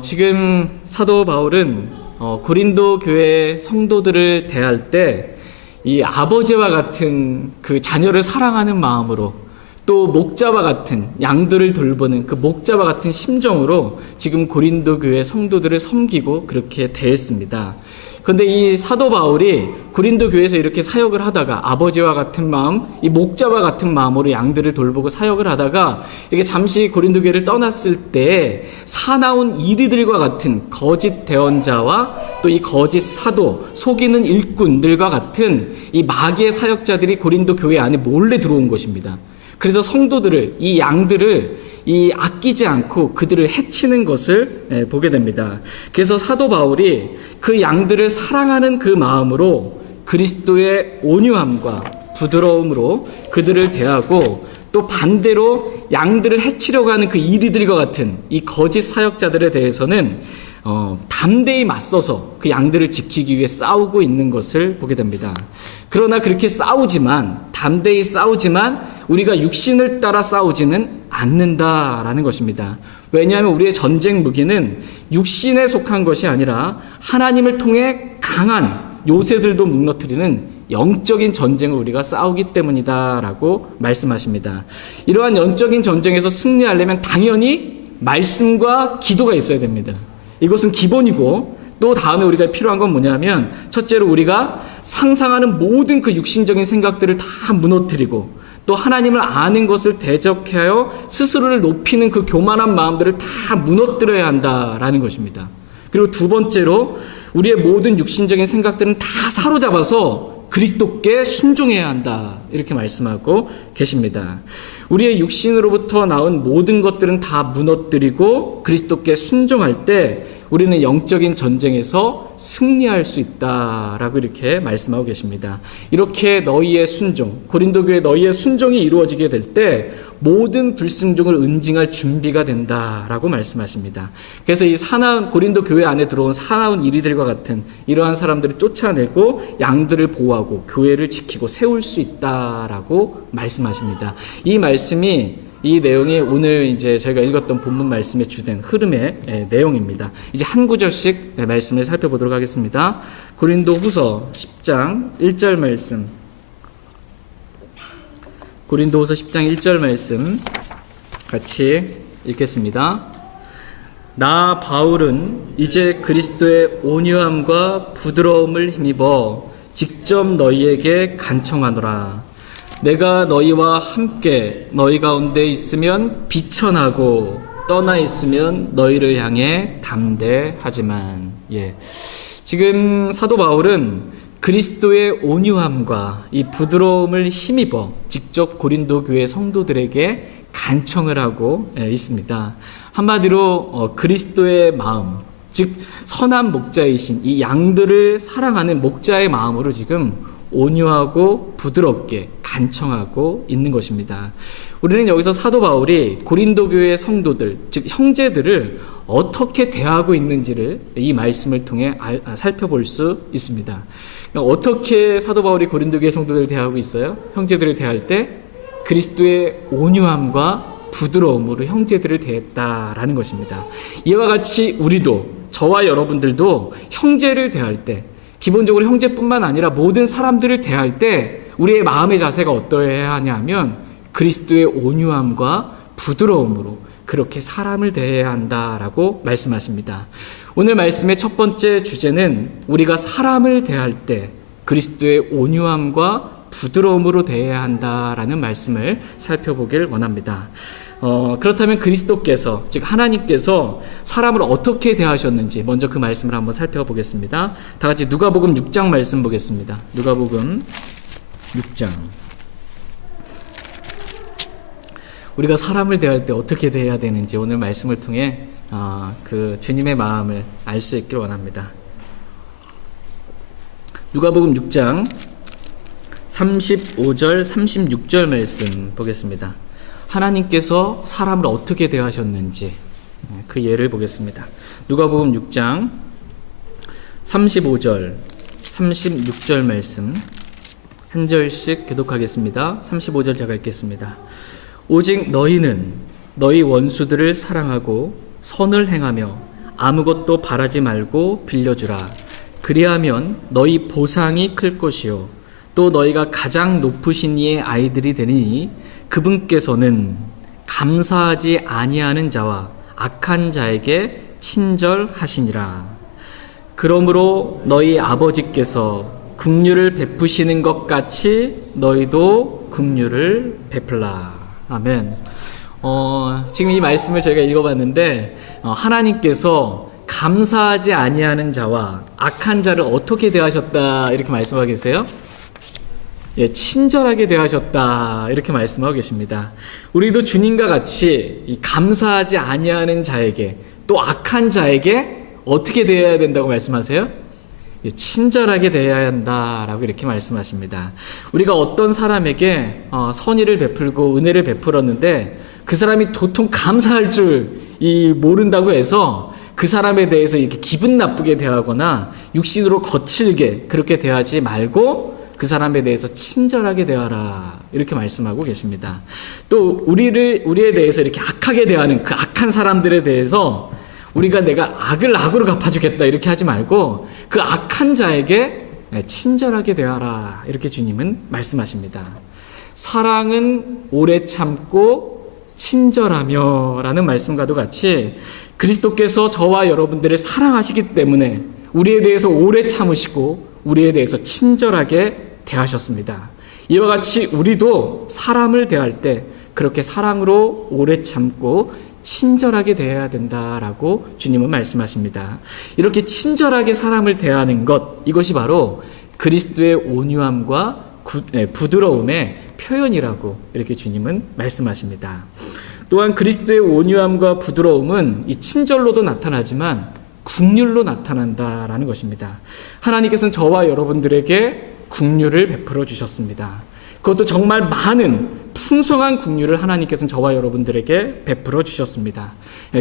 지금 사도 바울은 고린도 교회 성도들을 대할 때 이 아버지와 같은 그 자녀를 사랑하는 마음으로, 또 목자와 같은 양들을 돌보는 그 목자와 같은 심정으로 지금 고린도 교회 성도들을 섬기고 그렇게 대했습니다. 그런데 이 사도 바울이 고린도 교회에서 이렇게 사역을 하다가 아버지와 같은 마음, 이 목자와 같은 마음으로 양들을 돌보고 사역을 하다가 이렇게 잠시 고린도 교회를 떠났을 때 사나운 이리들과 같은 거짓 대언자와 또 이 거짓 사도, 속이는 일꾼들과 같은 이 마귀의 사역자들이 고린도 교회 안에 몰래 들어온 것입니다. 그래서 성도들을, 이 양들을 아끼지 않고 그들을 해치는 것을 보게 됩니다. 그래서 사도 바울이 그 양들을 사랑하는 그 마음으로 그리스도의 온유함과 부드러움으로 그들을 대하고, 또 반대로 양들을 해치려고 하는 그 이리들과 같은 이 거짓 사역자들에 대해서는 담대히 맞서서 그 양들을 지키기 위해 싸우고 있는 것을 보게 됩니다. 그러나 그렇게 담대히 싸우지만 우리가 육신을 따라 싸우지는 않는다라는 것입니다. 왜냐하면 우리의 전쟁 무기는 육신에 속한 것이 아니라 하나님을 통해 강한 요새들도 무너뜨리는 영적인 전쟁을 우리가 싸우기 때문이다라고 말씀하십니다. 이러한 영적인 전쟁에서 승리하려면 당연히 말씀과 기도가 있어야 됩니다. 이것은 기본이고, 또 다음에 우리가 필요한 건 뭐냐면, 첫째로 우리가 상상하는 모든 그 육신적인 생각들을 다 무너뜨리고, 또 하나님을 아는 것을 대적하여 스스로를 높이는 그 교만한 마음들을 다 무너뜨려야 한다라는 것입니다. 그리고 두 번째로 우리의 모든 육신적인 생각들은 다 사로잡아서 그리스도께 순종해야 한다, 이렇게 말씀하고 계십니다. 우리의 육신으로부터 나온 모든 것들은 다 무너뜨리고 그리스도께 순종할 때 우리는 영적인 전쟁에서 승리할 수 있다라고 이렇게 말씀하고 계십니다. 이렇게 너희의 순종, 고린도 교회 너희의 순종이 이루어지게 될 때 모든 불순종을 응징할 준비가 된다라고 말씀하십니다. 그래서 이 사나운 고린도 교회 안에 들어온 사나운 이리들과 같은 이러한 사람들을 쫓아내고 양들을 보호하고 교회를 지키고 세울 수 있다라고 말씀하십니다. 이 내용이 오늘 이제 저희가 읽었던 본문 말씀의 주된 흐름의 내용입니다. 이제 한 구절씩 말씀을 살펴보도록 하겠습니다. 고린도후서 10장 1절 말씀. 고린도후서 10장 1절 말씀 같이 읽겠습니다. 나 바울은 이제 그리스도의 온유함과 부드러움을 힘입어 직접 너희에게 간청하노라. 내가 너희와 함께 너희 가운데 있으면 비천하고 떠나 있으면 너희를 향해 담대하지만. 지금 사도 바울은 그리스도의 온유함과 이 부드러움을 힘입어 직접 고린도 교회 성도들에게 간청을 하고 있습니다. 한마디로 그리스도의 마음, 즉 선한 목자이신 이 양들을 사랑하는 목자의 마음으로 지금 온유하고 부드럽게 간청하고 있는 것입니다. 우리는 여기서 사도 바울이 고린도 교회의 성도들, 즉 형제들을 어떻게 대하고 있는지를 이 말씀을 통해 살펴볼 수 있습니다. 그러니까 어떻게 사도 바울이 고린도 교회 성도들을 대하고 있어요? 형제들을 대할 때 그리스도의 온유함과 부드러움으로 형제들을 대했다라는 것입니다. 이와 같이 우리도, 저와 여러분들도 형제를 대할 때, 기본적으로 형제뿐만 아니라 모든 사람들을 대할 때 우리의 마음의 자세가 어떠해야 하냐면 그리스도의 온유함과 부드러움으로 그렇게 사람을 대해야 한다라고 말씀하십니다. 오늘 말씀의 첫 번째 주제는 우리가 사람을 대할 때 그리스도의 온유함과 부드러움으로 대해야 한다라는 말씀을 살펴보길 원합니다. 그렇다면 그리스도께서, 즉 하나님께서 사람을 어떻게 대하셨는지 먼저 그 말씀을 한번 살펴보겠습니다. 다 같이 누가복음 6장 말씀 보겠습니다. 누가복음 6장. 우리가 사람을 대할 때 어떻게 대해야 되는지 오늘 말씀을 통해 그 주님의 마음을 알 수 있길 원합니다. 누가복음 6장 35절 36절 말씀 보겠습니다. 하나님께서 사람을 어떻게 대하셨는지 그 예를 보겠습니다. 누가복음 6장 35절 36절 말씀 한 절씩 교독하겠습니다. 35절 제가 읽겠습니다. 오직 너희는 너희 원수들을 사랑하고 선을 행하며 아무것도 바라지 말고 빌려주라. 그리하면 너희 보상이 클 것이요 또 너희가 가장 높으신 이의 아이들이 되니 그분께서는 감사하지 아니하는 자와 악한 자에게 친절하시니라. 그러므로 너희 아버지께서 긍휼을 베푸시는 것 같이 너희도 긍휼을 베풀라. 아멘. 지금 이 말씀을 저희가 읽어봤는데 하나님께서 감사하지 아니하는 자와 악한 자를 어떻게 대하셨다 이렇게 말씀하고 계세요? 예, 친절하게 대하셨다 이렇게 말씀하고 계십니다. 우리도 주님과 같이 이 감사하지 아니하는 자에게 또 악한 자에게 어떻게 대해야 된다고 말씀하세요? 예, 친절하게 대해야 한다라고 이렇게 말씀하십니다. 우리가 어떤 사람에게 선의를 베풀고 은혜를 베풀었는데 그 사람이 도통 감사할 줄 모른다고 해서 그 사람에 대해서 이렇게 기분 나쁘게 대하거나 육신으로 거칠게 그렇게 대하지 말고 그 사람에 대해서 친절하게 대하라 이렇게 말씀하고 계십니다. 또 우리에 대해서 이렇게 악하게 대하는 그 악한 사람들에 대해서 우리가 내가 악을 악으로 갚아주겠다 이렇게 하지 말고 그 악한 자에게 친절하게 대하라 이렇게 주님은 말씀하십니다. 사랑은 오래 참고 친절하며 라는 말씀과도 같이 그리스도께서 저와 여러분들을 사랑하시기 때문에 우리에 대해서 오래 참으시고 우리에 대해서 친절하게 대하셨습니다. 이와 같이 우리도 사람을 대할 때 그렇게 사랑으로 오래 참고 친절하게 대해야 된다라고 주님은 말씀하십니다. 이렇게 친절하게 사람을 대하는 것, 이것이 바로 그리스도의 온유함과 부드러움의 표현이라고 이렇게 주님은 말씀하십니다. 또한 그리스도의 온유함과 부드러움은 이 친절로도 나타나지만 긍휼로 나타난다라는 것입니다. 하나님께서는 저와 여러분들에게 긍휼을 베풀어 주셨습니다. 그것도 정말 많은 풍성한 긍휼을 하나님께서는 저와 여러분들에게 베풀어 주셨습니다.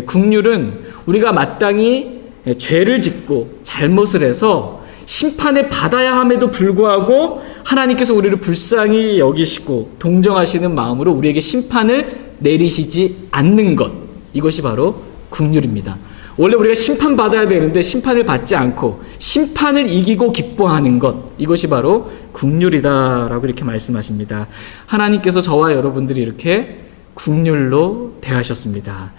긍휼은 우리가 마땅히 죄를 짓고 잘못을 해서 심판을 받아야 함에도 불구하고 하나님께서 우리를 불쌍히 여기시고 동정하시는 마음으로 우리에게 심판을 내리시지 않는 것, 이것이 바로 긍휼입니다. 원래 우리가 심판받아야 되는데 심판을 받지 않고 심판을 이기고 기뻐하는 것, 이것이 바로 긍휼이다라고 이렇게 말씀하십니다. 하나님께서 저와 여러분들이 이렇게 긍휼로 대하셨습니다.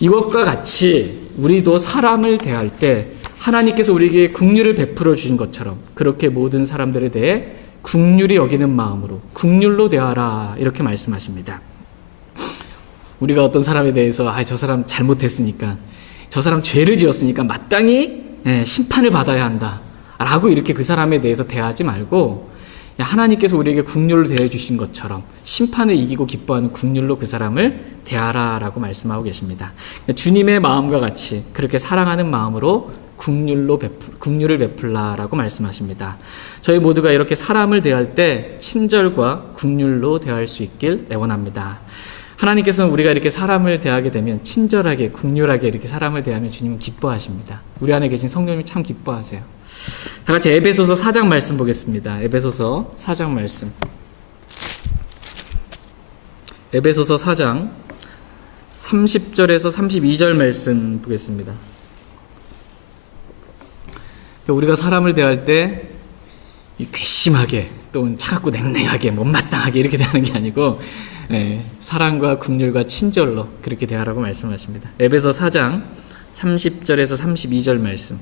이것과 같이 우리도 사람을 대할 때 하나님께서 우리에게 긍휼을 베풀어 주신 것처럼 그렇게 모든 사람들에 대해 긍휼히 여기는 마음으로 긍휼로 대하라 이렇게 말씀하십니다. 우리가 어떤 사람에 대해서 저 사람 잘못했으니까 저 사람 죄를 지었으니까 마땅히 심판을 받아야 한다 라고 이렇게 그 사람에 대해서 대하지 말고 하나님께서 우리에게 긍휼로 대해 주신 것처럼 심판을 이기고 기뻐하는 긍휼로 그 사람을 대하라 라고 말씀하고 계십니다. 주님의 마음과 같이 그렇게 사랑하는 마음으로 긍휼을 베풀라라고 말씀하십니다. 저희 모두가 이렇게 사람을 대할 때 친절과 긍휼로 대할 수 있길 애원합니다. 하나님께서는 우리가 이렇게 사람을 대하게 되면 친절하게 긍휼하게 이렇게 사람을 대하면 주님은 기뻐하십니다. 우리 안에 계신 성령님이 참 기뻐하세요. 다 같이 에베소서 4장 말씀 보겠습니다. 에베소서 4장 말씀. 에베소서 4장 30절에서 32절 말씀 보겠습니다. 우리가 사람을 대할 때 괘씸하게 또는 차갑고 냉랭하게 못마땅하게 이렇게 대하는 게 아니고 사랑과 긍휼과 친절로 그렇게 대하라고 말씀하십니다. 에베소 4장 30절에서 32절 말씀.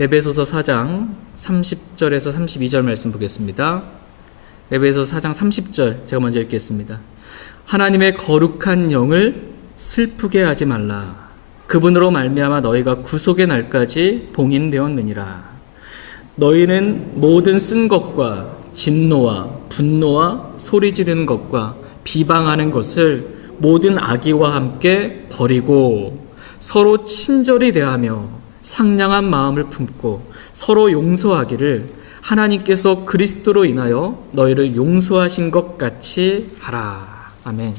에베소서 4장 30절에서 32절 말씀 보겠습니다. 에베소 4장 30절 제가 먼저 읽겠습니다. 하나님의 거룩한 영을 슬프게 하지 말라. 그분으로 말미암아 너희가 구속의 날까지 봉인되었느니라. 너희는 모든 쓴 것과 진노와 분노와 소리 지르는 것과 비방하는 것을 모든 악의와 함께 버리고 서로 친절히 대하며 상냥한 마음을 품고 서로 용서하기를 하나님께서 그리스도로 인하여 너희를 용서하신 것 같이 하라. 아멘.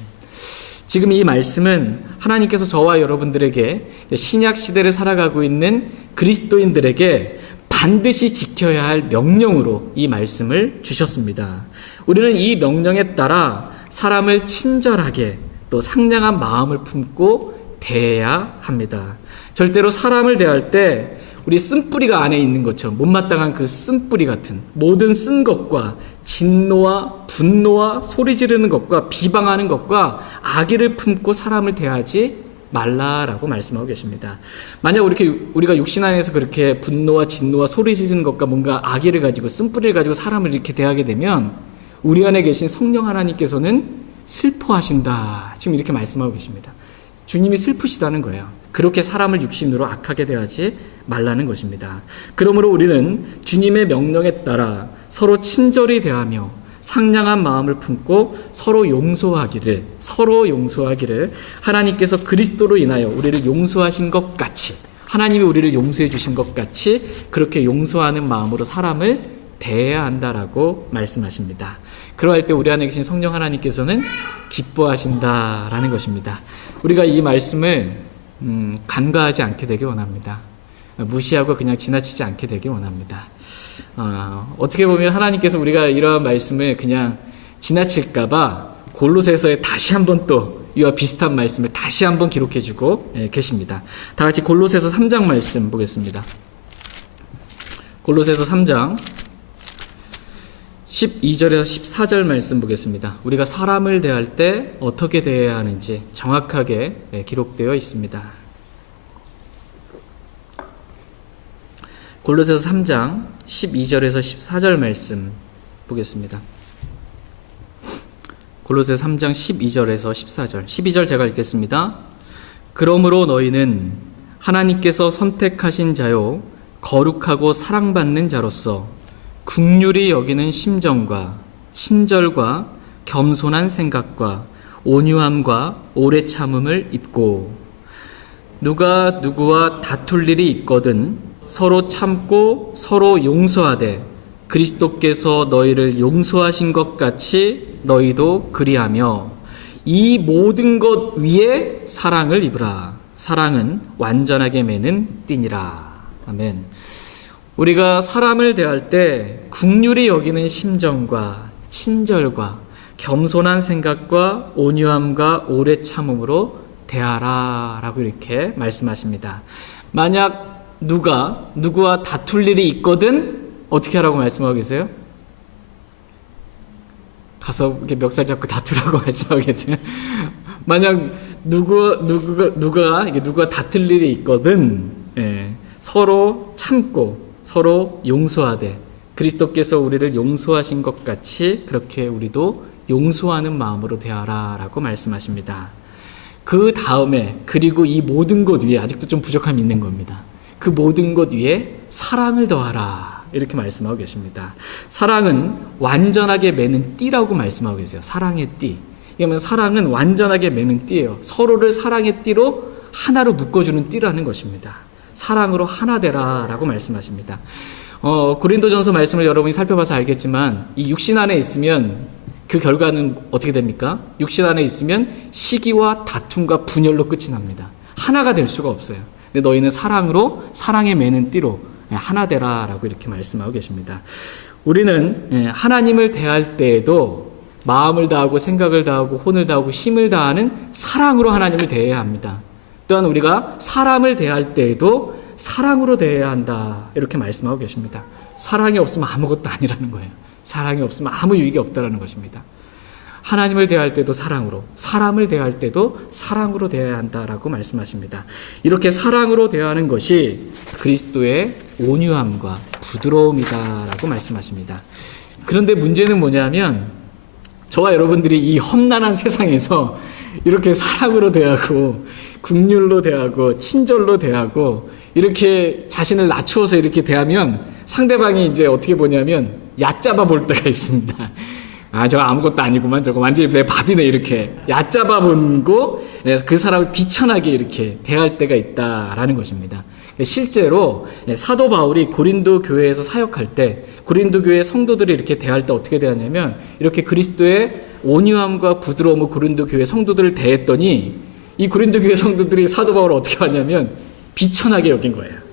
지금 이 말씀은 하나님께서 저와 여러분들에게 신약 시대를 살아가고 있는 그리스도인들에게 반드시 지켜야 할 명령으로 이 말씀을 주셨습니다. 우리는 이 명령에 따라 사람을 친절하게 또 상냥한 마음을 품고 대해야 합니다. 절대로 사람을 대할 때 우리 쓴뿌리가 안에 있는 것처럼 못마땅한 그 쓴뿌리 같은 모든 쓴 것과 진노와 분노와 소리 지르는 것과 비방하는 것과 악의를 품고 사람을 대하지 말라라고 말씀하고 계십니다. 만약 우리가 육신 안에서 그렇게 분노와 진노와 소리 지르는 것과 뭔가 악의를 가지고 쓴뿌리를 가지고 사람을 이렇게 대하게 되면 우리 안에 계신 성령 하나님께서는 슬퍼하신다. 지금 이렇게 말씀하고 계십니다. 주님이 슬프시다는 거예요. 그렇게 사람을 육신으로 악하게 대하지 말라는 것입니다. 그러므로 우리는 주님의 명령에 따라 서로 친절히 대하며 상냥한 마음을 품고 서로 용서하기를 하나님께서 그리스도로 인하여 우리를 용서하신 것 같이, 하나님이 우리를 용서해 주신 것 같이 그렇게 용서하는 마음으로 사람을 대해야 한다라고 말씀하십니다. 그러할 때 우리 안에 계신 성령 하나님께서는 기뻐하신다라는 것입니다. 우리가 이 말씀을 간과하지 않게 되길 원합니다. 무시하고 그냥 지나치지 않게 되길 원합니다. 어떻게 보면 하나님께서 우리가 이러한 말씀을 그냥 지나칠까봐 골로새서에 다시 한번 또 이와 비슷한 말씀을 다시 한번 기록해주고 계십니다. 다 같이 골로새서 3장 말씀 보겠습니다. 골로새서 3장 12절에서 14절 말씀 보겠습니다. 우리가 사람을 대할 때 어떻게 대해야 하는지 정확하게 기록되어 있습니다. 골로새서 3장 12절에서 14절 말씀 보겠습니다. 골로새서 3장 12절에서 14절. 12절 제가 읽겠습니다. 그러므로 너희는 하나님께서 선택하신 자요 거룩하고 사랑받는 자로서 긍휼히 여기는 심정과 친절과 겸손한 생각과 온유함과 오래 참음을 입고 누가 누구와 다툴 일이 있거든 서로 참고 서로 용서하되 그리스도께서 너희를 용서하신 것 같이 너희도 그리하며 이 모든 것 위에 사랑을 입으라. 사랑은 완전하게 매는 띠니라. 아멘. 우리가 사람을 대할 때 긍휼히 여기는 심정과 친절과 겸손한 생각과 온유함과 오래 참음으로 대하라 라고 이렇게 말씀하십니다. 만약 누구와 다툴 일이 있거든 어떻게 하라고 말씀하고 계세요? 가서 이렇게 멱살 잡고 다투라고 말씀하고 계세요. 만약 누가 다툴 일이 있거든 서로 참고 서로 용서하되 그리스도께서 우리를 용서하신 것 같이 그렇게 우리도 용서하는 마음으로 대하라 라고 말씀하십니다. 그 다음에 그리고 이 모든 것 위에 아직도 좀 부족함이 있는 겁니다. 그 모든 것 위에 사랑을 더하라 이렇게 말씀하고 계십니다. 사랑은 완전하게 매는 띠라고 말씀하고 계세요. 사랑의 띠. 이러면 사랑은 완전하게 매는 띠예요. 서로를 사랑의 띠로 하나로 묶어주는 띠라는 것입니다. 사랑으로 하나 되라 라고 말씀하십니다. 고린도전서 말씀을 여러분이 살펴봐서 알겠지만 이 육신 안에 있으면 그 결과는 어떻게 됩니까? 육신 안에 있으면 시기와 다툼과 분열로 끝이 납니다. 하나가 될 수가 없어요. 근데 너희는 사랑으로 사랑에 매는 띠로 하나 되라 라고 이렇게 말씀하고 계십니다. 우리는 하나님을 대할 때에도 마음을 다하고 생각을 다하고 혼을 다하고 힘을 다하는 사랑으로 하나님을 대해야 합니다. 또한 우리가 사람을 대할 때에도 사랑으로 대해야 한다 이렇게 말씀하고 계십니다. 사랑이 없으면 아무것도 아니라는 거예요. 사랑이 없으면 아무 유익이 없다라는 것입니다. 하나님을 대할 때도 사랑으로, 사람을 대할 때도 사랑으로 대해야 한다라고 말씀하십니다. 이렇게 사랑으로 대하는 것이 그리스도의 온유함과 부드러움이다라고 말씀하십니다. 그런데 문제는 뭐냐면 저와 여러분들이 이 험난한 세상에서 이렇게 사랑으로 대하고 긍휼로 대하고 친절로 대하고 이렇게 자신을 낮추어서 이렇게 대하면 상대방이 이제 어떻게 보냐면 얕잡아 볼 때가 있습니다. 아, 저거 아무것도 아니구만. 저거 완전히 내 밥이네. 이렇게 얕잡아 보고 그 사람을 비천하게 이렇게 대할 때가 있다라는 것입니다. 실제로 사도 바울이 고린도 교회에서 사역할 때 고린도 교회 성도들이 이렇게 대할 때 어떻게 대하냐면 이렇게 그리스도의 온유함과 부드러움으로 고린도 교회 성도들을 대했더니 이 고린도 교회 성도들이 사도 바울을 어떻게 하냐면 비천하게 여긴 거예요.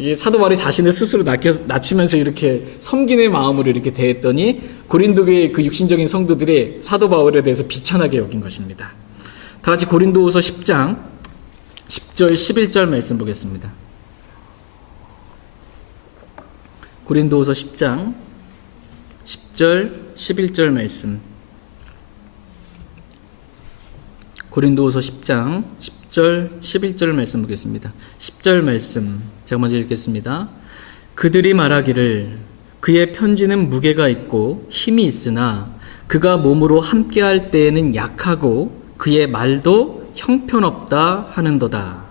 이게 사도 바울이 자신을 스스로 낮추면서 이렇게 섬김의 마음으로 이렇게 대했더니 고린도 교회의 그 육신적인 성도들이 사도 바울에 대해서 비천하게 여긴 것입니다. 다 같이 고린도후서 10장 10절 11절 말씀 보겠습니다. 고린도후서 10장 10절 11절 말씀. 고린도후서 10장 10절 11절 말씀 보겠습니다. 10절 말씀 제가 먼저 읽겠습니다. 그들이 말하기를 그의 편지는 무게가 있고 힘이 있으나 그가 몸으로 함께할 때에는 약하고 그의 말도 형편없다 하는도다.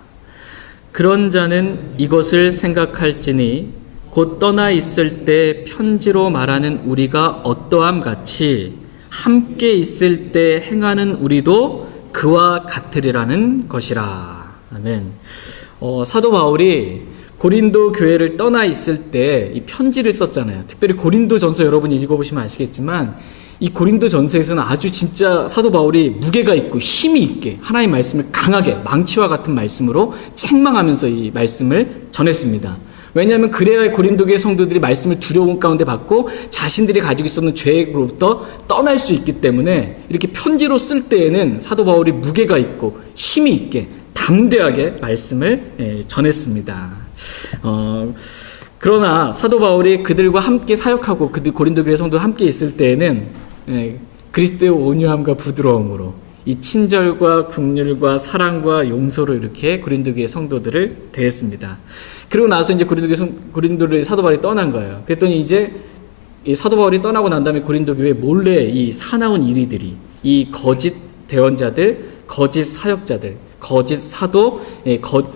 그런 자는 이것을 생각할지니 곧 떠나 있을 때 편지로 말하는 우리가 어떠함 같이 함께 있을 때 행하는 우리도 그와 같으리라는 것이라. 아멘. 사도 바울이 고린도 교회를 떠나 있을 때 이 편지를 썼잖아요. 특별히 고린도 전서 여러분이 읽어보시면 아시겠지만 이 고린도 전서에서는 아주 진짜 사도 바울이 무게가 있고 힘이 있게 하나님의 말씀을 강하게 망치와 같은 말씀으로 책망하면서 이 말씀을 전했습니다. 왜냐하면 그래야 고린도 교회 성도들이 말씀을 두려움 가운데 받고 자신들이 가지고 있었던 죄로부터 떠날 수 있기 때문에 이렇게 편지로 쓸 때에는 사도 바울이 무게가 있고 힘이 있게 담대하게 말씀을 전했습니다. 그러나 사도 바울이 그들과 함께 사역하고 그들 고린도 교회 성도와 함께 있을 때에는 그리스도의 온유함과 부드러움으로 이 친절과 긍휼과 사랑과 용서로 이렇게 고린도 교회 성도들을 대했습니다. 그리고 나서 이제 고린도를 사도 바울이 떠난 거예요. 그랬더니 이제 이 사도 바울이 떠나고 난 다음에 고린도 교회 몰래 이 사나운 이리들이 이 거짓 대언자들, 거짓 사역자들, 거짓 사도,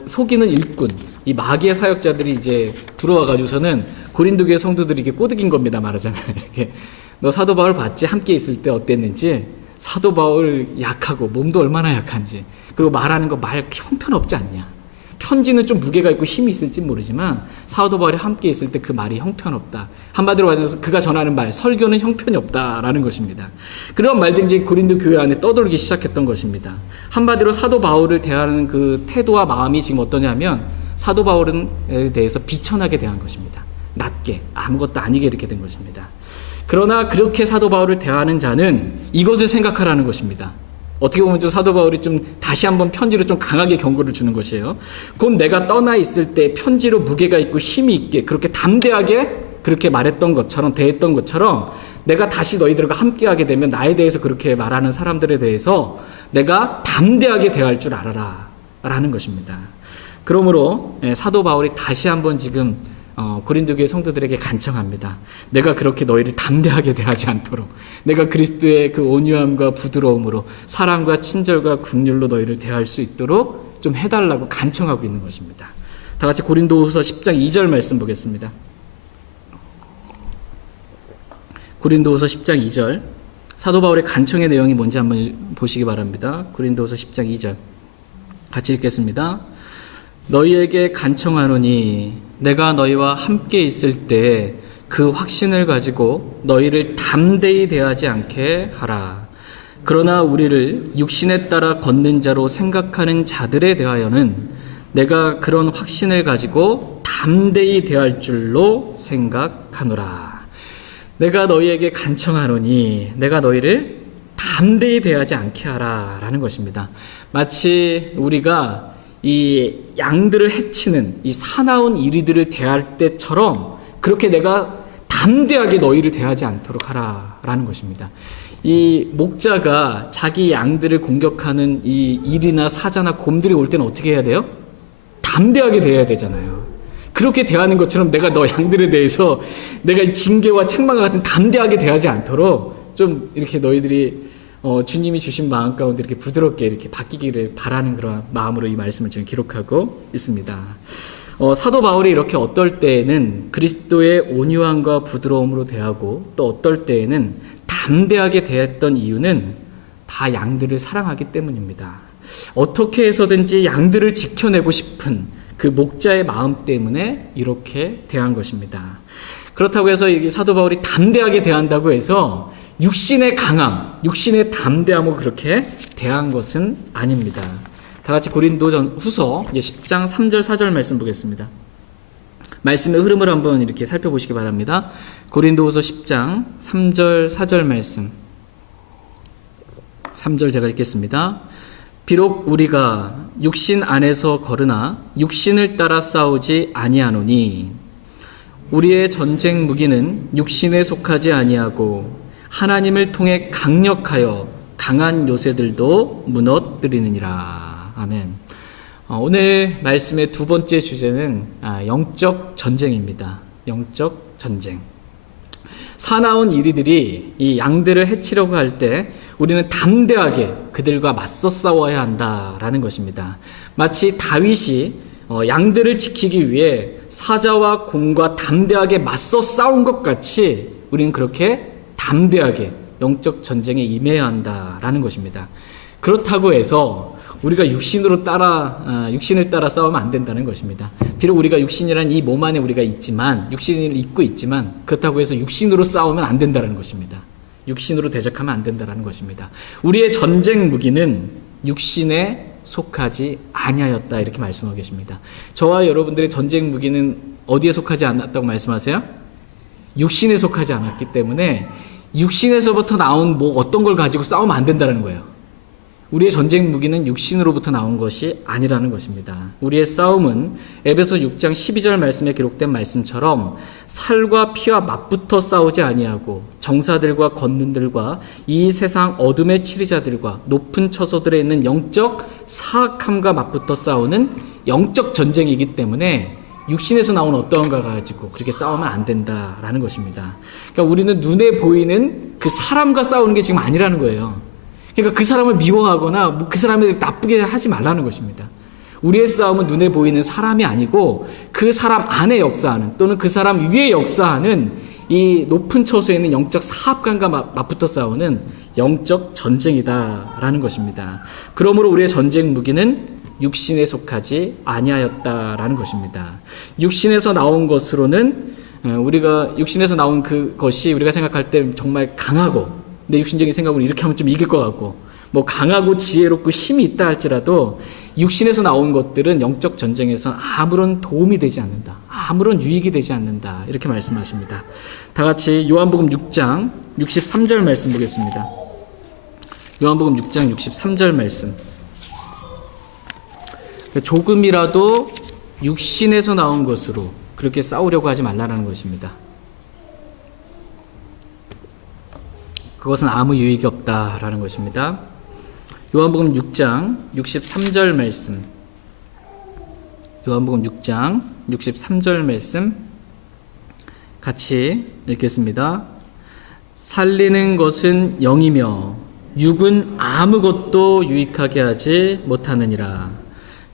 속이는 일꾼, 이 마귀의 사역자들이 이제 들어와 가지고서는 고린도 교회 성도들이 이렇게 꼬드긴 겁니다. 말하자면 이렇게 너 사도 바울 봤지? 함께 있을 때 어땠는지, 사도 바울 약하고 몸도 얼마나 약한지, 그리고 말하는 거 말 형편없지 않냐. 편지는 좀 무게가 있고 힘이 있을지 모르지만 사도 바울이 함께 있을 때 그 말이 형편없다. 한마디로 말해서 그가 전하는 말, 설교는 형편이 없다라는 것입니다. 그런 말들이 이제 고린도 교회 안에 떠돌기 시작했던 것입니다. 한마디로 사도 바울을 대하는 그 태도와 마음이 지금 어떠냐면 사도 바울에 대해서 비천하게 대한 것입니다. 낮게, 아무것도 아니게 이렇게 된 것입니다. 그러나 그렇게 사도 바울을 대하는 자는 이것을 생각하라는 것입니다. 어떻게 보면 좀 사도 바울이 좀 다시 한번 편지로 좀 강하게 경고를 주는 것이에요. 곧 내가 떠나 있을 때 편지로 무게가 있고 힘이 있게 그렇게 담대하게 그렇게 말했던 것처럼 대했던 것처럼 내가 다시 너희들과 함께하게 되면 나에 대해서 그렇게 말하는 사람들에 대해서 내가 담대하게 대할 줄 알아라 라는 것입니다. 그러므로 사도 바울이 다시 한번 지금 고린도 교회 성도들에게 간청합니다. 내가 그렇게 너희를 담대하게 대하지 않도록 내가 그리스도의 그 온유함과 부드러움으로 사랑과 친절과 긍휼로 너희를 대할 수 있도록 좀 해달라고 간청하고 있는 것입니다. 다 같이 고린도후서 10장 2절 말씀 보겠습니다. 고린도후서 10장 2절 사도 바울의 간청의 내용이 뭔지 한번 보시기 바랍니다. 고린도후서 10장 2절 같이 읽겠습니다. 너희에게 간청하노니 내가 너희와 함께 있을 때 그 확신을 가지고 너희를 담대히 대하지 않게 하라. 그러나 우리를 육신에 따라 걷는 자로 생각하는 자들에 대하여는 내가 그런 확신을 가지고 담대히 대할 줄로 생각하노라. 내가 너희에게 간청하노니 내가 너희를 담대히 대하지 않게 하라 라는 것입니다. 마치 우리가 이 양들을 해치는 이 사나운 이리들을 대할 때처럼 그렇게 내가 담대하게 너희를 대하지 않도록 하라라는 것입니다. 이 목자가 자기 양들을 공격하는 이 이리나 사자나 곰들이 올 때는 어떻게 해야 돼요? 담대하게 대해야 되잖아요. 그렇게 대하는 것처럼 내가 너 양들에 대해서 내가 징계와 책망과 같은 담대하게 대하지 않도록 좀 이렇게 너희들이 주님이 주신 마음 가운데 이렇게 부드럽게 이렇게 바뀌기를 바라는 그런 마음으로 이 말씀을 지금 기록하고 있습니다. 사도 바울이 이렇게 어떨 때에는 그리스도의 온유함과 부드러움으로 대하고 또 어떨 때에는 담대하게 대했던 이유는 다 양들을 사랑하기 때문입니다. 어떻게 해서든지 양들을 지켜내고 싶은 그 목자의 마음 때문에 이렇게 대한 것입니다. 그렇다고 해서 이 사도 바울이 담대하게 대한다고 해서 육신의 강함, 육신의 담대함으로 그렇게 대한 것은 아닙니다. 다 같이 고린도후서 10장 3절 4절 말씀 보겠습니다. 말씀의 흐름을 한번 이렇게 살펴보시기 바랍니다. 고린도후서 10장 3절 4절 말씀. 3절 제가 읽겠습니다. 비록 우리가 육신 안에서 거르나 육신을 따라 싸우지 아니하노니 우리의 전쟁 무기는 육신에 속하지 아니하고 하나님을 통해 강력하여 강한 요새들도 무너뜨리느니라. 아멘. 오늘 말씀의 두 번째 주제는 영적 전쟁입니다. 영적 전쟁. 사나운 이리들이 이 양들을 해치려고 할 때 우리는 담대하게 그들과 맞서 싸워야 한다라는 것입니다. 마치 다윗이 양들을 지키기 위해 사자와 곰과 담대하게 맞서 싸운 것 같이 우리는 그렇게 담대하게 영적 전쟁에 임해야 한다라는 것입니다. 그렇다고 해서 우리가 육신을 따라 싸우면 안 된다는 것입니다. 비록 우리가 육신이란 이 몸 안에 우리가 있지만, 육신을 입고 있지만, 그렇다고 해서 육신으로 싸우면 안 된다는 것입니다. 육신으로 대적하면 안 된다는 것입니다. 우리의 전쟁 무기는 육신에 속하지 아니하였다, 이렇게 말씀하고 계십니다. 저와 여러분들의 전쟁 무기는 어디에 속하지 않았다고 말씀하세요? 육신에 속하지 않았기 때문에 육신에서부터 나온 어떤 걸 가지고 싸우면 안 된다는 거예요. 우리의 전쟁 무기는 육신으로부터 나온 것이 아니라는 것입니다. 우리의 싸움은 에베소 6장 12절 말씀에 기록된 말씀처럼 살과 피와 맞붙어 싸우지 아니하고 정사들과 권능들과 이 세상 어둠의 치리자들과 높은 처소들에 있는 영적 사악함과 맞붙어 싸우는 영적 전쟁이기 때문에 육신에서 나온 어떠한 거 가지고 그렇게 싸우면 안 된다라는 것입니다. 그러니까 우리는 눈에 보이는 그 사람과 싸우는 게 지금 아니라는 거예요. 그러니까 그 사람을 미워하거나 그 사람을 나쁘게 하지 말라는 것입니다. 우리의 싸움은 눈에 보이는 사람이 아니고 그 사람 안에 역사하는 또는 그 사람 위에 역사하는 이 높은 처소에 있는 영적 사악감과 맞붙어 싸우는 영적 전쟁이다라는 것입니다. 그러므로 우리의 전쟁 무기는 육신에 속하지 아니하였다라는 것입니다. 육신에서 나온 것으로는 우리가 육신에서 나온 그것이 우리가 생각할 때 정말 강하고 내 육신적인 생각으로 이렇게 하면 좀 이길 것 같고 강하고 지혜롭고 힘이 있다 할지라도 육신에서 나온 것들은 영적 전쟁에서 아무런 도움이 되지 않는다. 아무런 유익이 되지 않는다. 이렇게 말씀하십니다. 다 같이 요한복음 6장 63절 말씀 보겠습니다. 요한복음 6장 63절 말씀. 조금이라도 육신에서 나온 것으로 그렇게 싸우려고 하지 말라는 것입니다. 그것은 아무 유익이 없다라는 것입니다. 요한복음 6장 63절 말씀. 요한복음 6장 63절 말씀 같이 읽겠습니다. 살리는 것은 영이며 육은 아무것도 유익하게 하지 못하느니라.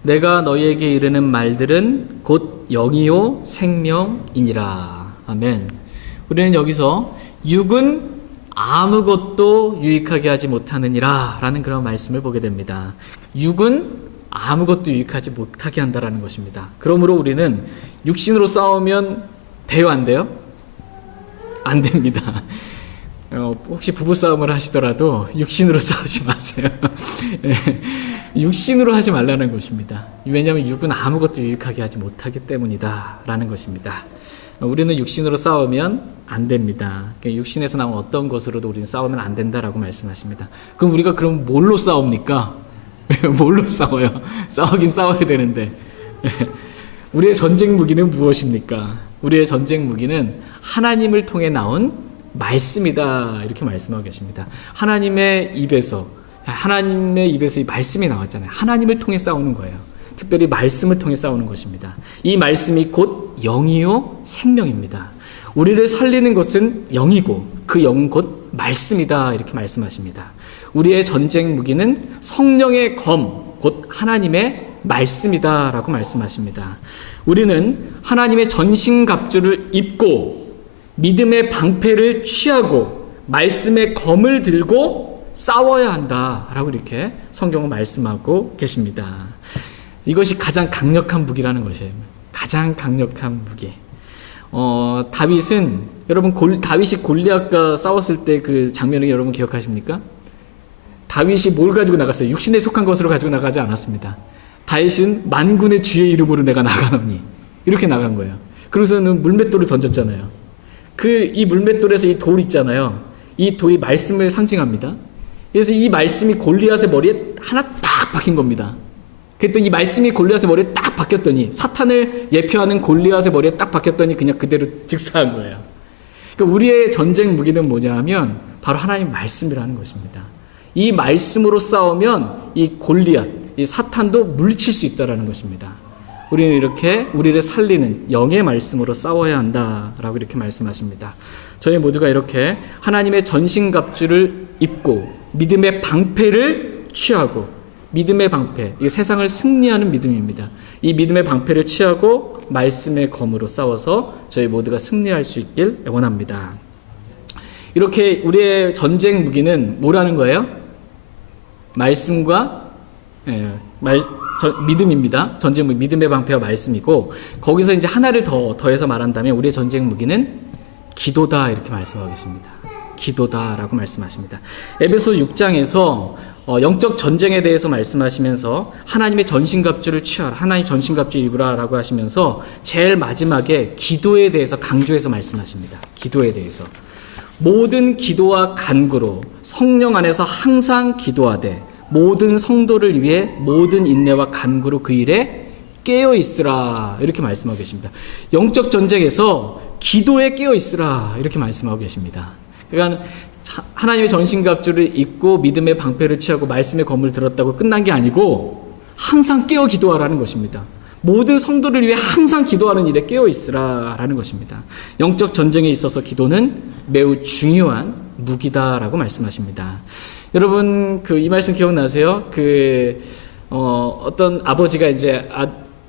내가 너희에게 이르는 말들은 곧 영이요 생명이니라. 아멘. 우리는 여기서 육은 아무것도 유익하게 하지 못하느니라 라는 그런 말씀을 보게 됩니다. 육은 아무것도 유익하지 못하게 한다라는 것입니다. 그러므로 우리는 육신으로 싸우면 돼요, 안 돼요? 안 됩니다. 혹시 부부싸움을 하시더라도 육신으로 싸우지 마세요. 육신으로 하지 말라는 것입니다. 왜냐하면 육은 아무것도 유익하게 하지 못하기 때문이다 라는 것입니다. 우리는 육신으로 싸우면 안 됩니다. 육신에서 나온 어떤 것으로도 우리는 싸우면 안 된다라고 말씀하십니다. 그럼 우리가 그럼 뭘로 싸웁니까? 뭘로 싸워요? 싸우긴 싸워야 되는데 우리의 전쟁 무기는 무엇입니까? 우리의 전쟁 무기는 하나님을 통해 나온 말씀이다 이렇게 말씀하고 계십니다. 하나님의 입에서 이 말씀이 나왔잖아요. 하나님을 통해 싸우는 거예요. 특별히 말씀을 통해 싸우는 것입니다. 이 말씀이 곧 영이요 생명입니다. 우리를 살리는 것은 영이고 그 영은 곧 말씀이다 이렇게 말씀하십니다. 우리의 전쟁 무기는 성령의 검, 곧 하나님의 말씀이다 라고 말씀하십니다. 우리는 하나님의 전신갑주를 입고 믿음의 방패를 취하고 말씀의 검을 들고 싸워야 한다라고 이렇게 성경은 말씀하고 계십니다. 이것이 가장 강력한 무기라는 것이에요. 가장 강력한 무기. 다윗은 여러분 다윗이 골리앗과 싸웠을 때 그 장면을 여러분 기억하십니까? 다윗이 뭘 가지고 나갔어요? 육신에 속한 것으로 가지고 나가지 않았습니다. 다윗은 만군의 주의 이름으로 내가 나가노니 이렇게 나간 거예요. 그래서는 물맷돌을 던졌잖아요. 이 물맷돌에서 이 돌 있잖아요. 이 돌이 말씀을 상징합니다. 그래서 이 말씀이 골리앗의 머리에 하나 딱 박힌 겁니다. 그랬더니 이 말씀이 골리앗의 머리에 딱 박혔더니, 사탄을 예표하는 골리앗의 머리에 딱 박혔더니 그냥 그대로 즉사한 거예요. 그러니까 우리의 전쟁 무기는 뭐냐 하면 바로 하나님 말씀이라는 것입니다. 이 말씀으로 싸우면 이 골리앗, 이 사탄도 물리칠 수 있다는 것입니다. 우리는 이렇게 우리를 살리는 영의 말씀으로 싸워야 한다라고 이렇게 말씀하십니다. 저희 모두가 이렇게 하나님의 전신갑주를 입고 믿음의 방패를 취하고, 믿음의 방패, 이 세상을 승리하는 믿음입니다. 이 믿음의 방패를 취하고 말씀의 검으로 싸워서 저희 모두가 승리할 수 있길 원합니다. 이렇게 우리의 전쟁 무기는 뭐라는 거예요? 말씀과 믿음입니다. 전쟁 무기, 믿음의 방패와 말씀이고, 거기서 이제 하나를 더해서 말한다면 우리의 전쟁 무기는 기도다, 이렇게 말씀하고 계십니다. 기도다라고 말씀하십니다. 에베소 6장에서 영적 전쟁에 대해서 말씀하시면서 하나님의 전신갑주를 취하라, 하나님 전신갑주 입으라라고 하시면서 제일 마지막에 기도에 대해서 강조해서 말씀하십니다. 기도에 대해서 모든 기도와 간구로 성령 안에서 항상 기도하되 모든 성도를 위해 모든 인내와 간구로 그 일에 깨어 있으라, 이렇게 말씀하고 계십니다. 영적 전쟁에서 기도에 깨어 있으라, 이렇게 말씀하고 계십니다. 그러니까 하나님의 전신갑주를 입고 믿음의 방패를 취하고 말씀의 검을 들었다고 끝난 게 아니고 항상 깨어 기도하라는 것입니다. 모든 성도를 위해 항상 기도하는 일에 깨어 있으라라는 것입니다. 영적 전쟁에 있어서 기도는 매우 중요한 무기다라고 말씀하십니다. 여러분, 이 말씀 기억나세요? 어떤 아버지가 이제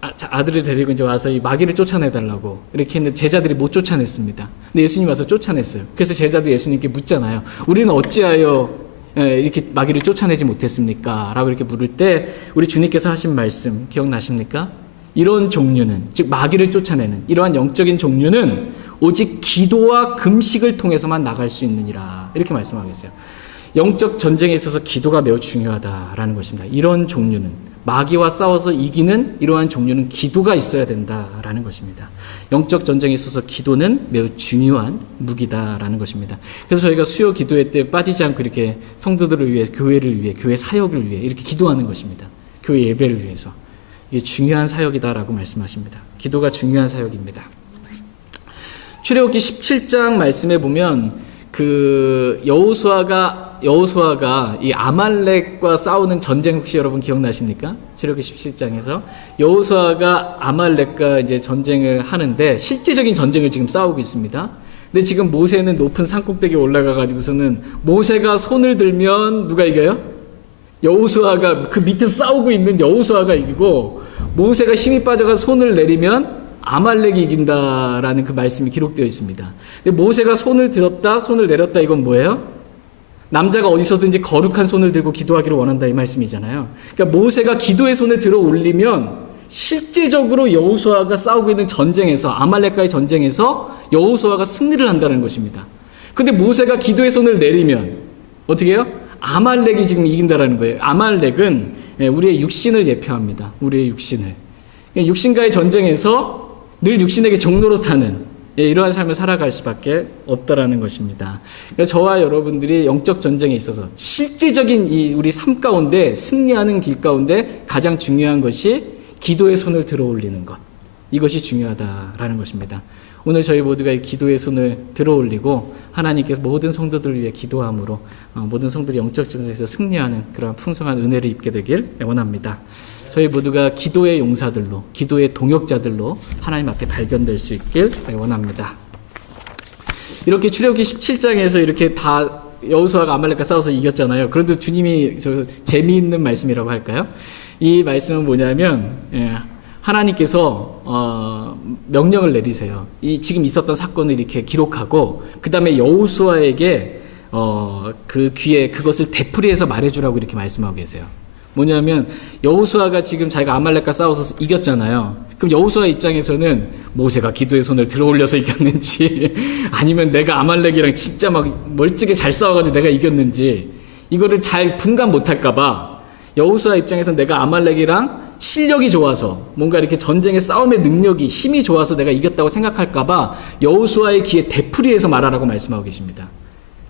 아들을 데리고 이제 와서 이 마귀를 쫓아내달라고 이렇게 했는데 제자들이 못 쫓아냈습니다. 근데 예수님 와서 쫓아냈어요. 그래서 제자들이 예수님께 묻잖아요. 우리는 어찌하여 이렇게 마귀를 쫓아내지 못했습니까? 라고 이렇게 물을 때 우리 주님께서 하신 말씀 기억나십니까? 이런 종류는, 즉 마귀를 쫓아내는 이러한 영적인 종류는 오직 기도와 금식을 통해서만 나갈 수 있느니라, 이렇게 말씀하고 있어요. 영적 전쟁에 있어서 기도가 매우 중요하다라는 것입니다. 이런 종류는, 마귀와 싸워서 이기는 이러한 종류는 기도가 있어야 된다라는 것입니다. 영적 전쟁에 있어서 기도는 매우 중요한 무기다라는 것입니다. 그래서 저희가 수요 기도회 때 빠지지 않고 이렇게 성도들을 위해, 교회를 위해, 교회 사역을 위해 이렇게 기도하는 것입니다. 교회 예배를 위해서. 이게 중요한 사역이다라고 말씀하십니다. 기도가 중요한 사역입니다. 출애굽기 17장 말씀에 보면 여호수아가 이 아말렉과 싸우는 전쟁 혹시 여러분 기억나십니까? 출애굽기 17장에서 여호수아가 아말렉과 이제 전쟁을 하는데 실제적인 전쟁을 지금 싸우고 있습니다. 근데 지금 모세는 높은 산꼭대기에 올라가 가지고서는 모세가 손을 들면 누가 이겨요? 여호수아가, 그 밑에서 싸우고 있는 여호수아가 이기고, 모세가 힘이 빠져가 손을 내리면 아말렉이 이긴다라는 그 말씀이 기록되어 있습니다. 근데 모세가 손을 들었다, 손을 내렸다, 이건 뭐예요? 남자가 어디서든지 거룩한 손을 들고 기도하기를 원한다, 이 말씀이잖아요. 그러니까 모세가 기도의 손을 들어 올리면 실제적으로 여호수아가 싸우고 있는 전쟁에서, 아말렉과의 전쟁에서 여호수아가 승리를 한다는 것입니다. 근데 모세가 기도의 손을 내리면 어떻게 해요? 아말렉이 지금 이긴다라는 거예요. 아말렉은 우리의 육신을 예표합니다. 우리의 육신을. 육신과의 전쟁에서 늘 육신에게 종노릇하는 이러한 삶을 살아갈 수밖에 없다라는 것입니다. 그러니까 저와 여러분들이 영적 전쟁에 있어서 실제적인 우리 삶 가운데 승리하는 길 가운데 가장 중요한 것이 기도의 손을 들어 올리는 것. 이것이 중요하다라는 것입니다. 오늘 저희 모두가 이 기도의 손을 들어 올리고 하나님께서 모든 성도들을 위해 기도함으로 모든 성도들이 영적 전쟁에서 승리하는 그런 풍성한 은혜를 입게 되길 원합니다. 저희 모두가 기도의 용사들로, 기도의 동역자들로 하나님 앞에 발견될 수 있길 원합니다. 이렇게 출애굽기 17장에서 이렇게 다 여호수아가 아말렉과 싸워서 이겼잖아요. 그런데 주님이 재미있는 말씀이라고 할까요? 이 말씀은 뭐냐면 하나님께서 명령을 내리세요. 지금 있었던 사건을 이렇게 기록하고 그 다음에 여호수아에게 그 귀에 그것을 되풀이해서 말해주라고 이렇게 말씀하고 계세요. 뭐냐면 여호수아가 지금 자기가 아말렉과 싸워서 이겼잖아요. 그럼 여호수아 입장에서는 모세가 기도의 손을 들어 올려서 이겼는지 아니면 내가 아말렉이랑 진짜 막 멀찍이 잘 싸워가지고 내가 이겼는지 이거를 잘 분간 못할까봐 여호수아 입장에서는 내가 아말렉이랑 실력이 좋아서 뭔가 이렇게 전쟁의 싸움의 능력이 힘이 좋아서 내가 이겼다고 생각할까봐 여호수아의 귀에 되풀이해서 말하라고 말씀하고 계십니다.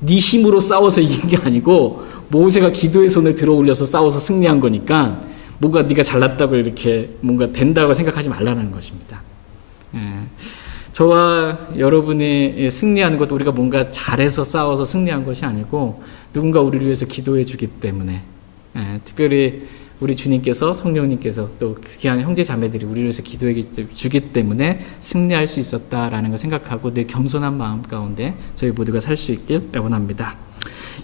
네 힘으로 싸워서 이긴 게 아니고 모세가 기도의 손을 들어 올려서 싸워서 승리한 거니까 뭔가 네가 잘났다고 이렇게 뭔가 된다고 생각하지 말라는 것입니다. 예. 저와 여러분이 승리하는 것도 우리가 뭔가 잘해서 싸워서 승리한 것이 아니고 누군가 우리를 위해서 기도해 주기 때문에, 예. 특별히 우리 주님께서, 성령님께서 또 귀한 형제 자매들이 우리를 위해서 기도해 주기 때문에 승리할 수 있었다라는 걸 생각하고 늘 겸손한 마음 가운데 저희 모두가 살 수 있길 원합니다.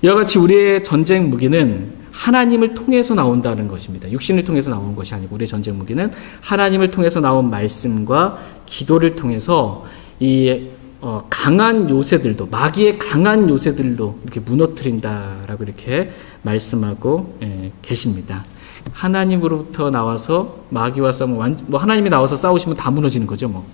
이와 같이 우리의 전쟁 무기는 하나님을 통해서 나온다는 것입니다. 육신을 통해서 나오는 것이 아니고 우리의 전쟁 무기는 하나님을 통해서 나온 말씀과 기도를 통해서 이 강한 요새들도, 마귀의 강한 요새들도 이렇게 무너뜨린다라고 이렇게 말씀하고 계십니다. 하나님으로부터 나와서 마귀와 싸우면 뭐 하나님이 나와서 싸우시면 다 무너지는 거죠, 뭐.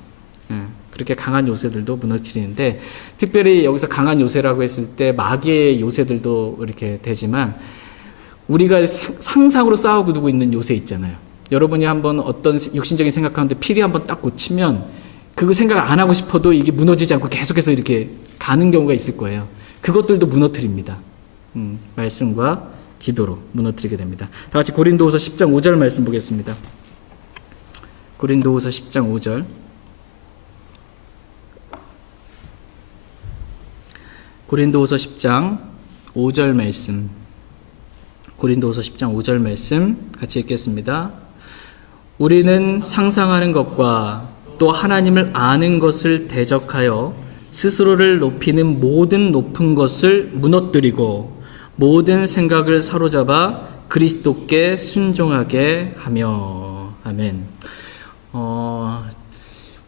그렇게 강한 요새들도 무너뜨리는데, 특별히 여기서 강한 요새라고 했을 때 마귀의 요새들도 이렇게 되지만 우리가 상상으로 싸우고 있는 요새 있잖아요. 여러분이 한번 어떤 육신적인 생각하는데 필이 한번 딱 꽂히면 그거 생각 안 하고 싶어도 이게 무너지지 않고 계속해서 이렇게 가는 경우가 있을 거예요. 그것들도 무너뜨립니다. 말씀과 기도로 무너뜨리게 됩니다. 다 같이 고린도후서 10장 5절 말씀 보겠습니다. 고린도후서 10장 5절. 고린도후서 10장 5절 말씀. 고린도후서 10장 5절 말씀 같이 읽겠습니다. 우리는 상상하는 것과 또 하나님을 아는 것을 대적하여 스스로를 높이는 모든 높은 것을 무너뜨리고 모든 생각을 사로잡아 그리스도께 순종하게 하며. 아멘.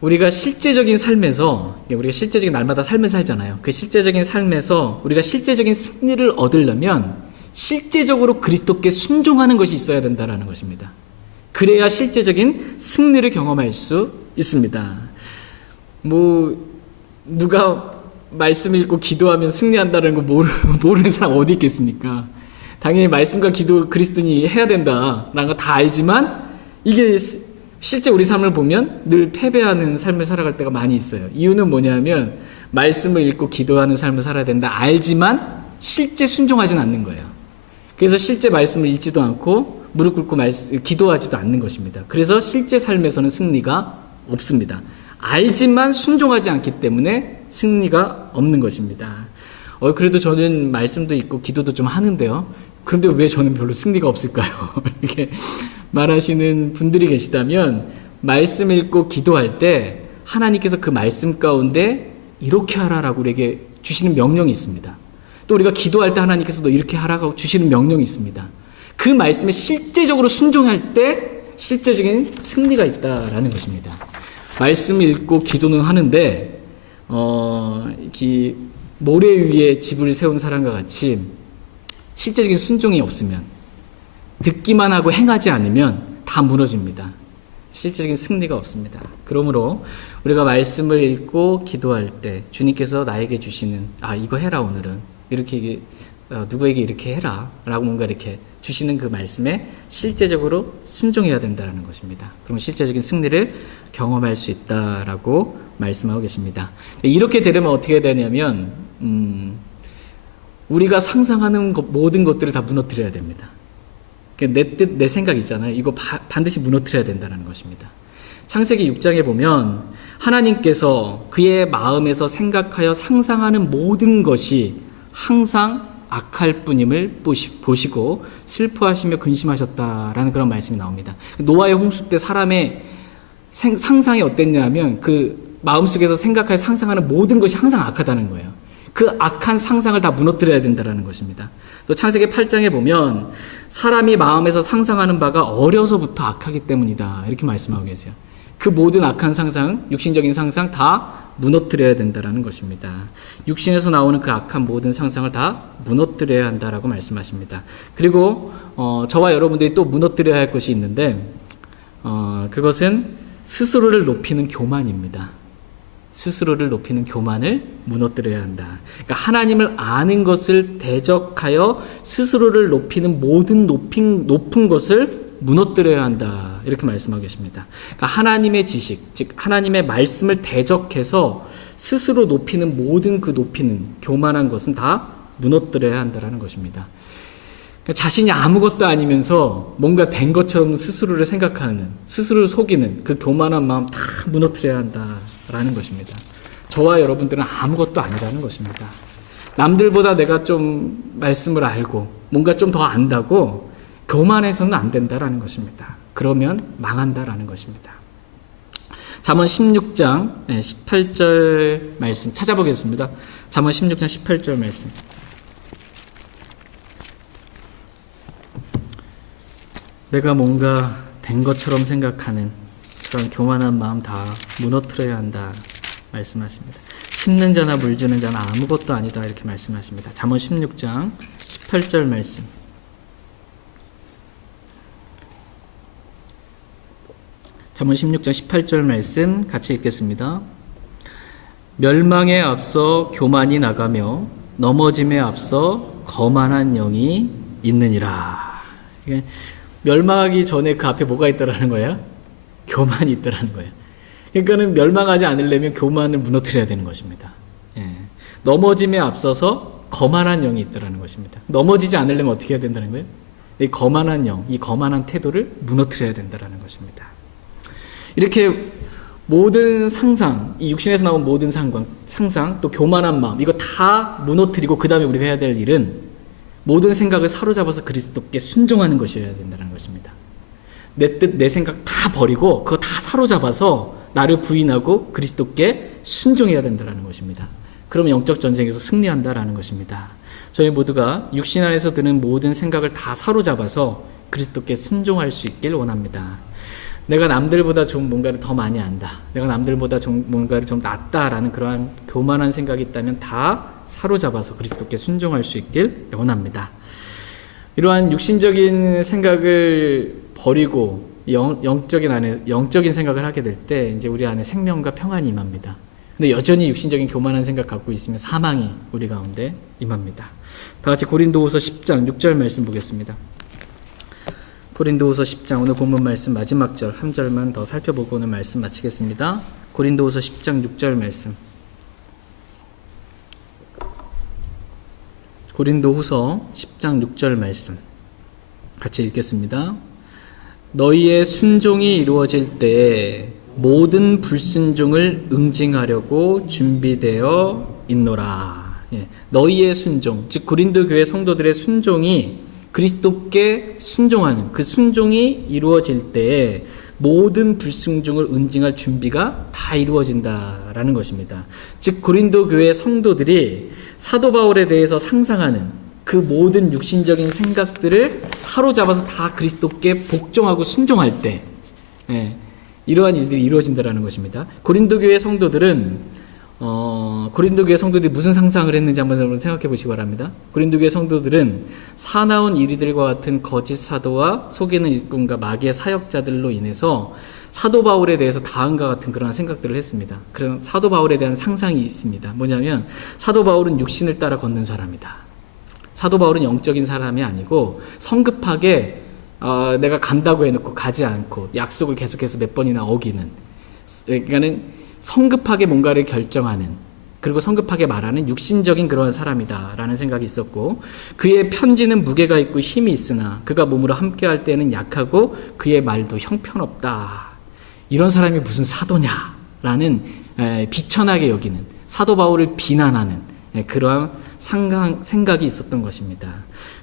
우리가 실제적인 삶에서, 우리가 실제적인 날마다 삶을 살잖아요. 그 실제적인 삶에서 우리가 실제적인 승리를 얻으려면 실제적으로 그리스도께 순종하는 것이 있어야 된다는 것입니다. 그래야 실제적인 승리를 경험할 수 있습니다. 누가 말씀 읽고 기도하면 승리한다는 거 모르는 사람 어디 있겠습니까? 당연히 말씀과 기도 그리스도인이 해야 된다라는 거 다 알지만 이게 실제 우리 삶을 보면 늘 패배하는 삶을 살아갈 때가 많이 있어요. 이유는 뭐냐면 말씀을 읽고 기도하는 삶을 살아야 된다 알지만 실제 순종하지는 않는 거예요. 그래서 실제 말씀을 읽지도 않고 무릎 꿇고 기도하지도 않는 것입니다. 그래서 실제 삶에서는 승리가 없습니다. 알지만 순종하지 않기 때문에 승리가 없는 것입니다. 그래도 저는 말씀도 읽고 기도도 좀 하는데요. 그런데 왜 저는 별로 승리가 없을까요? 이렇게 말하시는 분들이 계시다면 말씀 읽고 기도할 때 하나님께서 그 말씀 가운데 이렇게 하라라고 우리에게 주시는 명령이 있습니다. 또 우리가 기도할 때 하나님께서 너 이렇게 하라고 주시는 명령이 있습니다. 그 말씀에 실제적으로 순종할 때 실제적인 승리가 있다라는 것입니다. 말씀 읽고 기도는 하는데 모래 위에 집을 세운 사람과 같이 실제적인 순종이 없으면, 듣기만 하고 행하지 않으면 다 무너집니다. 실제적인 승리가 없습니다. 그러므로 우리가 말씀을 읽고 기도할 때 주님께서 나에게 주시는 이거 해라 오늘은 이렇게 누구에게 이렇게 해라 라고 뭔가 이렇게 주시는 그 말씀에 실제적으로 순종해야 된다는 것입니다. 그럼 실제적인 승리를 경험할 수 있다라고 말씀하고 계십니다. 이렇게 되려면 어떻게 되냐면 우리가 상상하는 모든 것들을 다 무너뜨려야 됩니다. 내 뜻, 내 생각 있잖아요. 이거 반드시 무너뜨려야 된다는 것입니다. 창세기 6장에 보면 하나님께서 그의 마음에서 생각하여 상상하는 모든 것이 항상 악할 뿐임을 보시고 슬퍼하시며 근심하셨다라는 그런 말씀이 나옵니다. 노아의 홍수 때 사람의 상상이 어땠냐면 그 마음속에서 생각하여 상상하는 모든 것이 항상 악하다는 거예요. 그 악한 상상을 다 무너뜨려야 된다는 것입니다. 또 창세기 8장에 보면 사람이 마음에서 상상하는 바가 어려서부터 악하기 때문이다 이렇게 말씀하고 계세요. 그 모든 악한 상상, 육신적인 상상 다 무너뜨려야 된다는 것입니다. 육신에서 나오는 그 악한 모든 상상을 다 무너뜨려야 한다라고 말씀하십니다. 그리고 저와 여러분들이 또 무너뜨려야 할 것이 있는데 그것은 스스로를 높이는 교만입니다. 스스로를 높이는 교만을 무너뜨려야 한다. 그러니까 하나님을 아는 것을 대적하여 스스로를 높이는 모든 높은 것을 무너뜨려야 한다. 이렇게 말씀하고 계십니다. 그러니까 하나님의 지식, 즉 하나님의 말씀을 대적해서 스스로 높이는 모든 그 높이는 교만한 것은 다 무너뜨려야 한다는 것입니다. 자신이 아무것도 아니면서 뭔가 된 것처럼 스스로를 생각하는, 스스로를 속이는 그 교만한 마음 다 무너뜨려야 한다라는 것입니다. 저와 여러분들은 아무것도 아니라는 것입니다. 남들보다 내가 좀 말씀을 알고 뭔가 좀 더 안다고 교만해서는 안 된다라는 것입니다. 그러면 망한다라는 것입니다. 잠언 16장 18절 말씀 찾아보겠습니다. 잠언 16장 18절 말씀. 내가 뭔가 된 것처럼 생각하는 그런 교만한 마음 다 무너뜨려야 한다 말씀하십니다. 심는 자나 물 주는 자는 아무것도 아니다 이렇게 말씀하십니다. 잠언 16장 18절 말씀. 잠언 16장 18절 말씀 같이 읽겠습니다. 멸망에 앞서 교만이 나가며 넘어짐에 앞서 거만한 영이 있느니라. 멸망하기 전에 그 앞에 뭐가 있다라는 거예요? 교만이 있다라는 거예요. 그러니까는 멸망하지 않으려면 교만을 무너뜨려야 되는 것입니다. 예. 넘어짐에 앞서서 거만한 영이 있다라는 것입니다. 넘어지지 않으려면 어떻게 해야 된다는 거예요? 이 거만한 영, 이 거만한 태도를 무너뜨려야 된다라는 것입니다. 이렇게 모든 상상, 이 육신에서 나온 모든 상상, 또 교만한 마음, 이거 다 무너뜨리고 그 다음에 우리가 해야 될 일은 모든 생각을 사로잡아서 그리스도께 순종하는 것이어야 된다는 것입니다. 내 뜻, 내 생각 다 버리고 그거 다 사로잡아서 나를 부인하고 그리스도께 순종해야 된다는 것입니다. 그러면 영적 전쟁에서 승리한다라는 것입니다. 저희 모두가 육신 안에서 드는 모든 생각을 다 사로잡아서 그리스도께 순종할 수 있길 원합니다. 내가 남들보다 좀 뭔가를 더 많이 안다, 내가 남들보다 좀 뭔가를 좀 낫다라는 그러한 교만한 생각이 있다면 다 사로잡아서 그리스도께 순종할 수 있길 원합니다. 이러한 육신적인 생각을 버리고 영적인 생각을 하게 될 때 이제 우리 안에 생명과 평안이 임합니다. 근데 여전히 육신적인 교만한 생각 갖고 있으면 사망이 우리 가운데 임합니다. 다 같이 고린도후서 10장 6절 말씀 보겠습니다. 고린도후서 10장 오늘 본문 말씀 마지막 절 한 절만 더 살펴보고 오늘 말씀 마치겠습니다. 고린도후서 10장 6절 말씀. 고린도후서 10장 6절 말씀 같이 읽겠습니다. 너희의 순종이 이루어질 때에 모든 불순종을 응징하려고 준비되어 있노라. 예, 너희의 순종, 즉 고린도 교회 성도들의 순종이 그리스도께 순종하는 그 순종이 이루어질 때에 모든 불순종을 응징할 준비가 다 이루어진다라는 것입니다. 즉 고린도 교회 성도들이 사도 바울에 대해서 상상하는 그 모든 육신적인 생각들을 사로잡아서 다 그리스도께 복종하고 순종할 때 이러한 일들이 이루어진다라는 것입니다. 고린도 교회 성도들은 고린도 교회 성도들이 무슨 상상을 했는지 한번 생각해 보시기 바랍니다. 고린도 교회 성도들은 사나운 이리들과 같은 거짓 사도와 속이는 일꾼과 마귀의 사역자들로 인해서 사도 바울에 대해서 다음과 같은 그런 생각들을 했습니다. 그런 사도 바울에 대한 상상이 있습니다. 뭐냐면 사도 바울은 육신을 따라 걷는 사람이다. 사도 바울은 영적인 사람이 아니고 성급하게 내가 간다고 해놓고 가지 않고 약속을 계속해서 몇 번이나 어기는, 그러니까는 성급하게 뭔가를 결정하는, 그리고 성급하게 말하는 육신적인 그러한 사람이다라는 생각이 있었고, 그의 편지는 무게가 있고 힘이 있으나 그가 몸으로 함께할 때는 약하고 그의 말도 형편없다. 이런 사람이 무슨 사도냐라는 비천하게 여기는, 사도 바울을 비난하는 그러한 생각이 있었던 것입니다.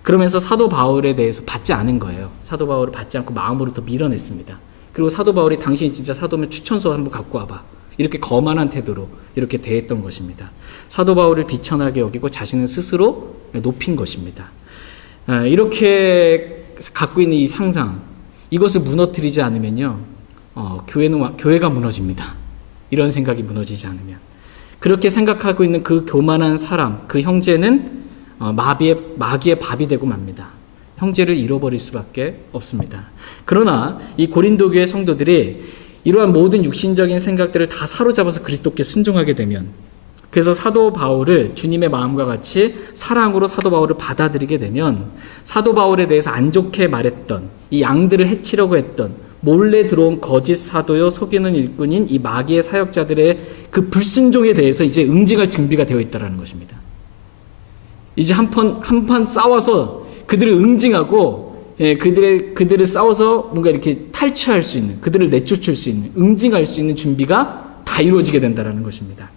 그러면서 사도 바울에 대해서 받지 않은 거예요. 사도 바울을 받지 않고 마음으로 더 밀어냈습니다. 그리고 사도 바울이 당신이 진짜 사도면 추천서 한번 갖고 와봐, 이렇게 거만한 태도로 이렇게 대했던 것입니다. 사도 바울을 비천하게 여기고 자신은 스스로 높인 것입니다. 이렇게 갖고 있는 이 상상, 이것을 무너뜨리지 않으면요, 교회가 무너집니다. 이런 생각이 무너지지 않으면. 그렇게 생각하고 있는 그 교만한 사람, 그 형제는 마귀의 밥이 되고 맙니다. 형제를 잃어버릴 수밖에 없습니다. 그러나 이 고린도 교회 성도들이 이러한 모든 육신적인 생각들을 다 사로잡아서 그리스도께 순종하게 되면, 그래서 사도 바울을 주님의 마음과 같이 사랑으로 사도 바울을 받아들이게 되면, 사도 바울에 대해서 안 좋게 말했던, 이 양들을 해치려고 했던 몰래 들어온 거짓 사도요 속이는 일꾼인 이 마귀의 사역자들의 그 불순종에 대해서 이제 응징할 준비가 되어 있다는 것입니다. 이제 한판 싸워서 그들을 응징하고 그들을 싸워서 뭔가 이렇게 탈취할 수 있는, 그들을 내쫓을 수 있는, 응징할 수 있는 준비가 다 이루어지게 된다는 것입니다.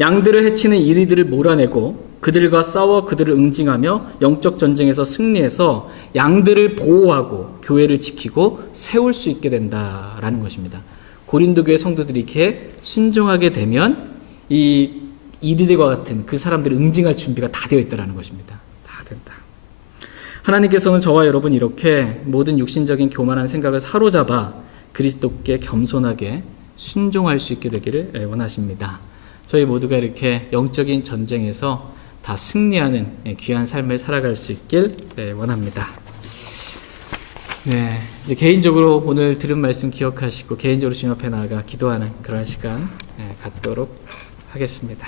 양들을 해치는 이리들을 몰아내고 그들과 싸워 그들을 응징하며 영적 전쟁에서 승리해서 양들을 보호하고 교회를 지키고 세울 수 있게 된다라는 것입니다. 고린도 교회 성도들이 이렇게 순종하게 되면 이 이리들과 같은 그 사람들을 응징할 준비가 다 되어 있다는 것입니다. 다 된다. 하나님께서는 저와 여러분 이렇게 모든 육신적인 교만한 생각을 사로잡아 그리스도께 겸손하게 순종할 수 있게 되기를 원하십니다. 저희 모두가 이렇게 영적인 전쟁에서 다 승리하는 귀한 삶을 살아갈 수 있길 원합니다. 네, 이제 개인적으로 오늘 들은 말씀 기억하시고 개인적으로 주님 앞에 나아가 기도하는 그런 시간 갖도록 하겠습니다.